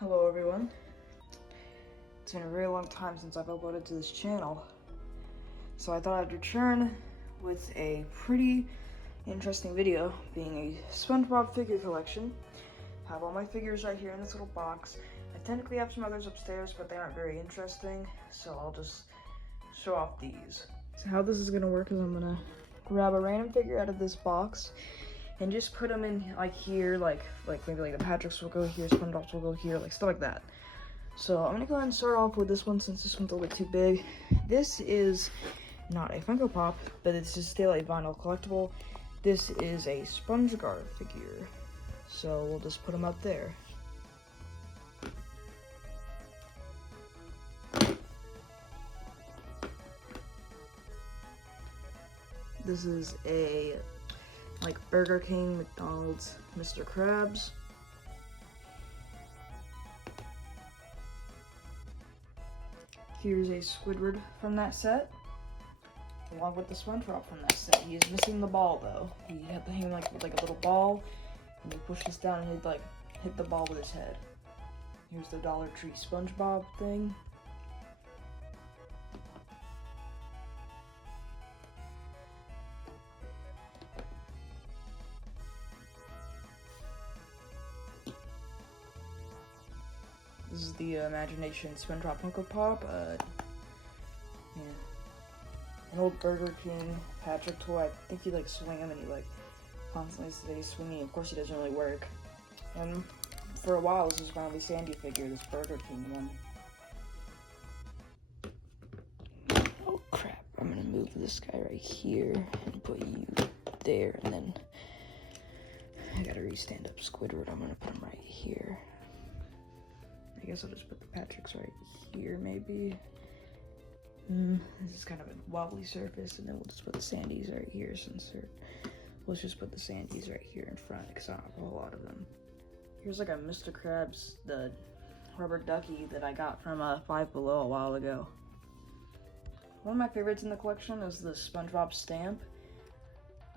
Hello everyone. It's been a very long time since I've uploaded to this channel, so I thought I'd return with a pretty interesting video, being a SpongeBob figure collection. I have all my figures right here in this little box. I technically have some others upstairs, but they aren't very interesting, so I'll just show off these. So how this is gonna work is I'm gonna grab a random figure out of this box and just put them in like here, like maybe like the Patricks will go here, SpongeBob's will go here, like stuff like that. So I'm gonna go ahead and start off with this one since this one's a little bit too big. This is not a Funko Pop, but it's just still a vinyl collectible. This is a SpongeBob figure. So we'll just put him up there. This is a like Burger King, McDonald's, Mr. Krabs. Here's a Squidward from that set, along with the SpongeBob from that set. He is missing the ball though. He had to hang like with like a little ball, and he pushed this down and he'd like hit the ball with his head. Here's the Dollar Tree SpongeBob thing. This is the Imagination SpongeBob Funko Pop. Yeah. An old Burger King Patrick toy. I think you like swing him and he like constantly stays swinging. Of course he doesn't really work. And for a while this was finally Sandy figure, this Burger King one. Oh crap, I'm gonna move this guy right here and put you there, and then I gotta re-stand up Squidward. I'm gonna put him right here. I guess I'll just put the Patricks right here, maybe. This is kind of a wobbly surface, and then we'll just put the Sandys right here since they're... Let's just put the Sandys right here in front, because I don't have a whole lot of them. Here's like a Mr. Krabs, the rubber ducky that I got from Five Below a while ago. One of my favorites in the collection is the SpongeBob stamp.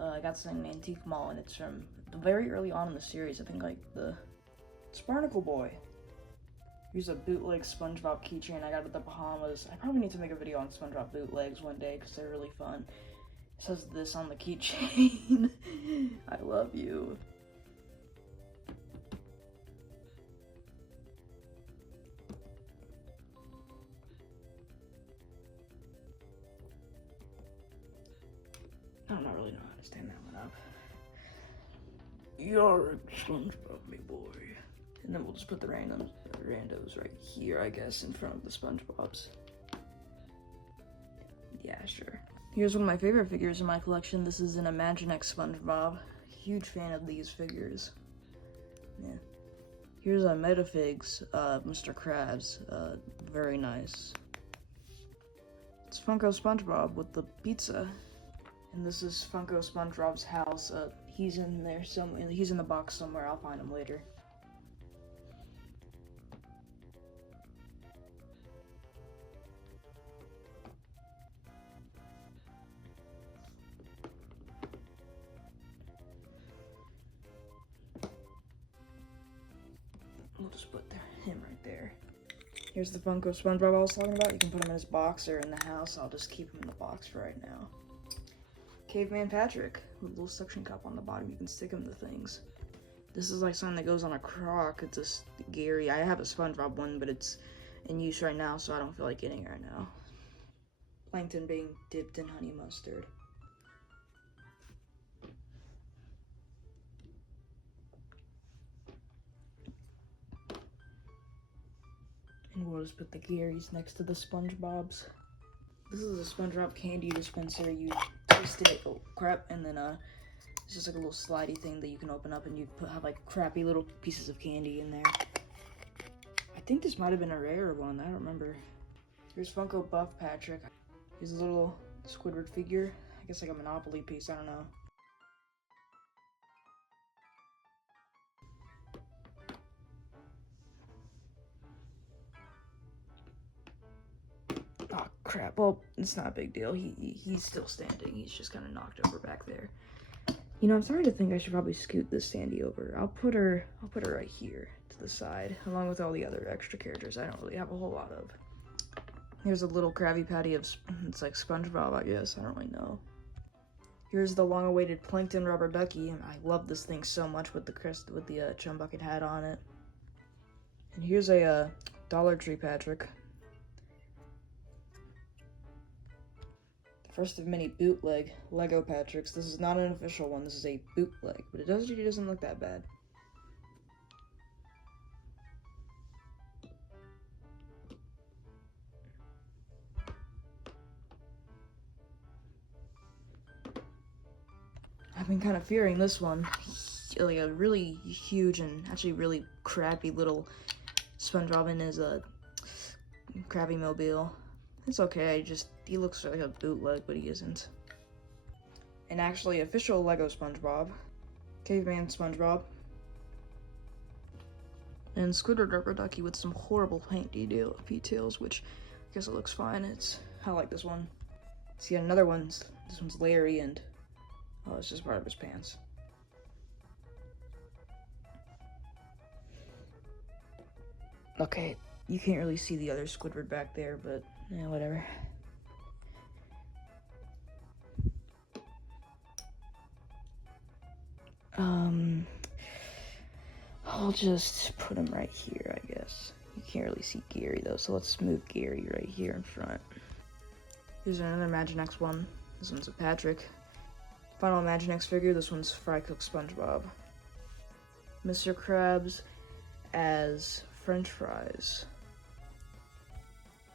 I got this in an antique mall, and it's from very early on in the series. I think like the Sparkle Boy. Here's a bootleg SpongeBob keychain I got at the Bahamas. I probably need to make a video on SpongeBob bootlegs one day because they're really fun. It says this on the keychain. I love you. I don't really know how to stand that one up. You're a SpongeBob, me boy. And then we'll just put the randos right here, I guess, in front of the SpongeBobs. Yeah, sure. Here's one of my favorite figures in my collection. This is an Imaginext SpongeBob. Huge fan of these figures. Yeah. Here's a Metafigs, Mr. Krabs. Very nice. It's Funko SpongeBob with the pizza. And this is Funko SpongeBob's house. He's in there somewhere. He's in the box somewhere. I'll find him later. We'll just put him right there. Here's the Funko SpongeBob I was talking about. You can put him in his box or in the house. I'll just keep him in the box for right now. Caveman Patrick with a little suction cup on the bottom. You can stick him to things. This is like something that goes on a crock. It's a Gary. I have a SpongeBob one, but it's in use right now, so I don't feel like getting it right now. Plankton being dipped in honey mustard. And we'll just put the Garys next to the SpongeBobs. This is a SpongeBob candy dispenser. You twist it, oh crap, and then it's just like a little slidey thing that you can open up, and you have like crappy little pieces of candy in there. I think this might have been a rare one, I don't remember. Here's Funko Buff Patrick. Here's a little Squidward figure. I guess like a Monopoly piece, I don't know. Oh crap, well, it's not a big deal. He's still standing. He's just kind of knocked over back there. You know, I'm starting to think I should probably scoot this Sandy over. I'll put her right here to the side, along with all the other extra characters I don't really have a whole lot of. Here's a little Krabby Patty of, it's like SpongeBob, I guess, I don't really know. Here's the long-awaited Plankton Rubber Ducky, and I love this thing so much with the chum bucket hat on it. And here's a Dollar Tree Patrick. The first of many bootleg Lego Patricks. This is not an official one, this is a bootleg, but it doesn't look that bad. I've been kind of fearing this one. Like a really huge and actually really crappy little SpongeBob in his Krabby Mobile. It's okay, he looks like a bootleg, but he isn't. And actually official Lego SpongeBob, Caveman SpongeBob, and Squidward Rubber Ducky with some horrible paint details, which I guess it looks fine. I like this one. See, another one's, this one's Larry, and oh, it's just part of his pants. Okay, you can't really see the other Squidward back there, but yeah, whatever. I'll just put him right here, I guess. You can't really see Gary though, so let's move Gary right here in front. Here's another Imaginext one. This one's a Patrick. Final Imaginext figure, this one's Fry Cook SpongeBob. Mr. Krabs as French fries.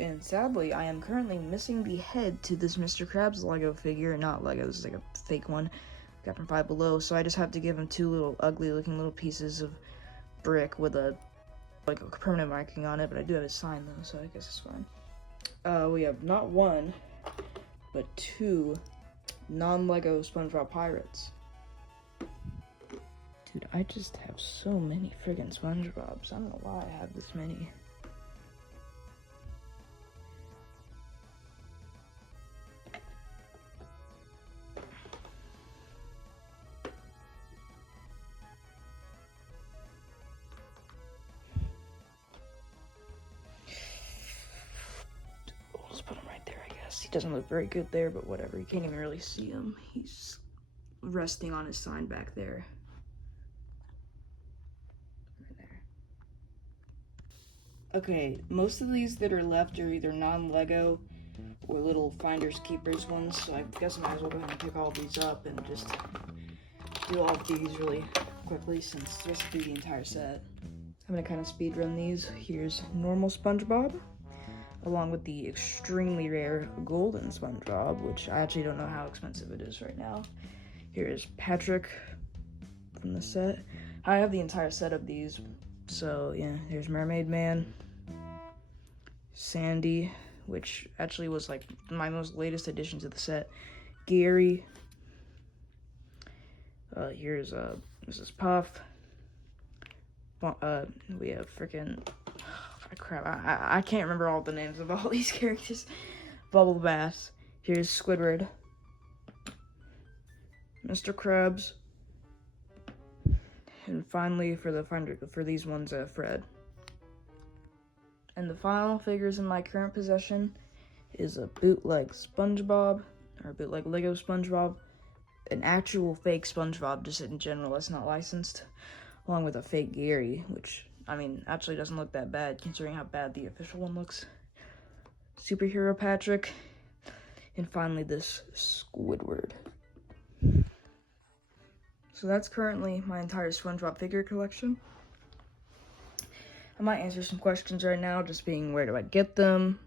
And sadly, I am currently missing the head to this Mr. Krabs Lego figure. Not Lego, this is like a fake one. Got from Five Below, so I just have to give him two little ugly looking little pieces of brick with a permanent marking on it, but I do have his sign though, so I guess it's fine. We have not one, but two non-Lego SpongeBob pirates. Dude, I just have so many friggin' SpongeBobs. I don't know why I have this many. Let's put him right there, I guess. He doesn't look very good there, but whatever. You can't even really see him. He's resting on his sign back there. Okay, most of these that are left are either non-Lego or little Finders Keepers ones, so I guess I might as well go ahead and pick all these up and just do all of these really quickly since this will be the entire set. I'm gonna kind of speed run these. Here's normal SpongeBob, along with the extremely rare golden SpongeBob, which I actually don't know how expensive it is right now. Here's Patrick from the set. I have the entire set of these, so yeah, here's Mermaid Man, Sandy, which actually was like my most latest addition to the set, Gary, here's Mrs. Puff, we have freaking, crap, I can't remember all the names of all these characters, Bubble Bass, here's Squidward, Mr. Krabs, and finally for these ones, Fred. And the final figures in my current possession is a bootleg SpongeBob, or bootleg Lego SpongeBob, an actual fake SpongeBob just in general that's not licensed, along with a fake Gary, which, I mean, actually doesn't look that bad considering how bad the official one looks. Superhero Patrick, and finally this Squidward. So that's currently my entire SpongeBob figure collection. I might answer some questions right now, just being where do I get them?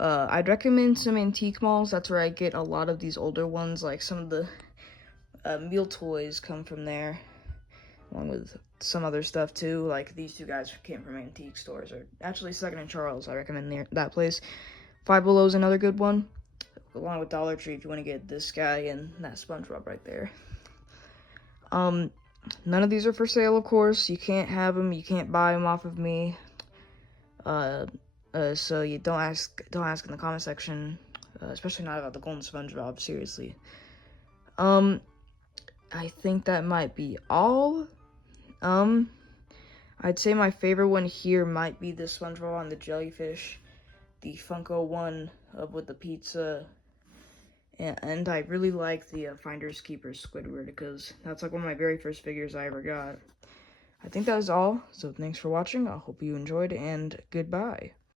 I'd recommend some antique malls. That's where I get a lot of these older ones, like some of the meal toys come from there, along with some other stuff too. Like these two guys came from antique stores, or actually Second and Charles. I recommend that place. Five Below's another good one, along with Dollar Tree if you want to get this guy and that SpongeBob right there. None of these are for sale, of course. You can't have them. You can't buy them off of me. So you don't ask in the comment section, especially not about the golden SpongeBob. Seriously. I think that might be all. I'd say my favorite one here might be the SpongeBob and the jellyfish, the Funko one with the pizza, and I really like the Finders Keepers Squidward because that's like one of my very first figures I ever got. I think that was all, so thanks for watching. I hope you enjoyed, and goodbye.